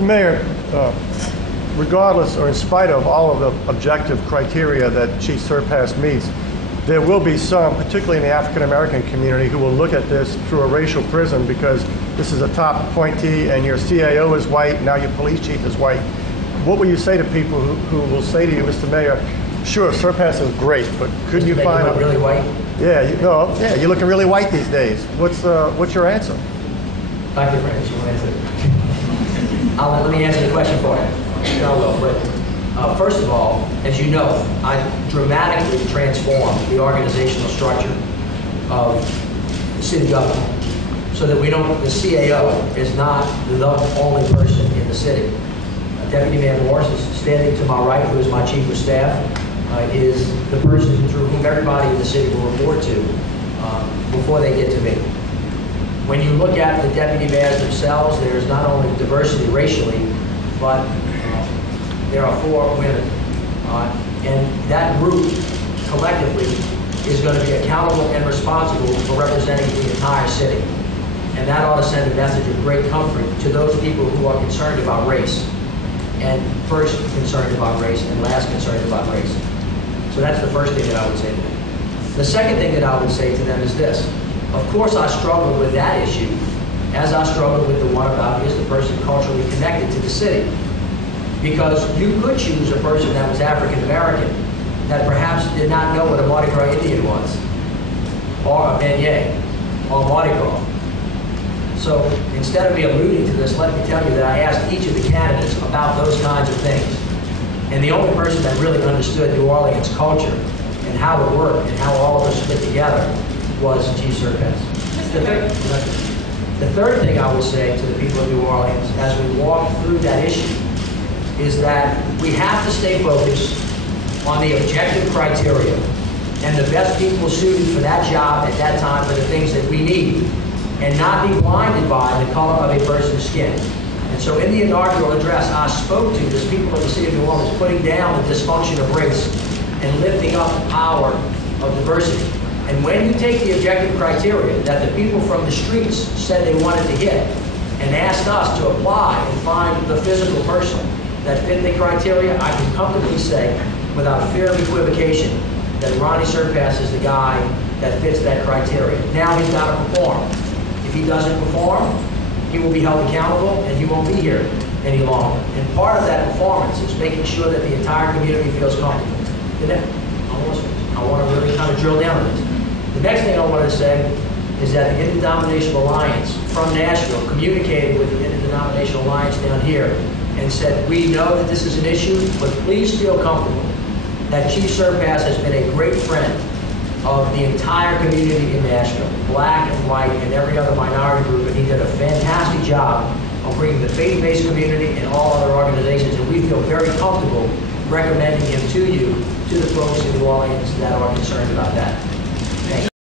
Mayor, regardless or in spite of all of the objective criteria that Chief Surpass meets, there will be some, particularly in the African American community, who will look at this through a racial prism because this is a top appointee and your CAO is white, now your police chief is white. What will you say to people who will say to you, Mr. Mayor, sure, Surpass is great, but couldn't you find out really white? Yeah, you're looking really white these days. What's your answer? Thank you, Frank. Let me answer the question for you. First of all, as you know, I dramatically transformed the organizational structure of the city government so that the CAO is not the only person in the city. Deputy Mayor Morris is standing to my right, who is my chief of staff, is the person through whom everybody in the city will report to before they get to me. When you look at the deputy mayors themselves, there's not only diversity racially, but there are 4 women. And that group collectively is going to be accountable and responsible for representing the entire city. And that ought to send a message of great comfort to those people who are concerned about race. And first concerned about race and last concerned about race. So that's the first thing that I would say to them. The second thing that I would say to them is this. Of course I struggle with that issue as I struggle with the one about is the person culturally connected to the city. Because you could choose a person that was African American that perhaps did not know what a Mardi Gras Indian was, or a beignet, or Mardi Gras. So instead of me alluding to this, let me tell you that I asked each of the candidates about those kinds of things. And the only person that really understood New Orleans culture and how it worked and how all of us fit together was Chief Surpass. The third thing I would say to the people of New Orleans as we walk through that issue is that we have to stay focused on the objective criteria and the best people suited for that job at that time for the things that we need, and not be blinded by the color of a person's skin. And so in the inaugural address, I spoke to the people of the city of New Orleans putting down the dysfunction of race and lifting up the power of diversity. And when you take the objective criteria that the people from the streets said they wanted to hit and asked us to apply and find the physical person that fit the criteria, I can comfortably say, without a fear of equivocation, that Ronnie Surpass is the guy that fits that criteria. Now he's got to perform. If he doesn't perform, he will be held accountable and he won't be here any longer. And part of that performance is making sure that the entire community feels comfortable. I want to really kind of drill down on this. The next thing I wanted to say is that the Interdenominational Alliance from Nashville communicated with the Interdenominational Alliance down here and said, we know that this is an issue, but please feel comfortable that Chief Surpass has been a great friend of the entire community in Nashville, black and white and every other minority group, and he did a fantastic job of bringing the faith-based community and all other organizations, and we feel very comfortable recommending him to you, to the folks in New Orleans that are concerned about that.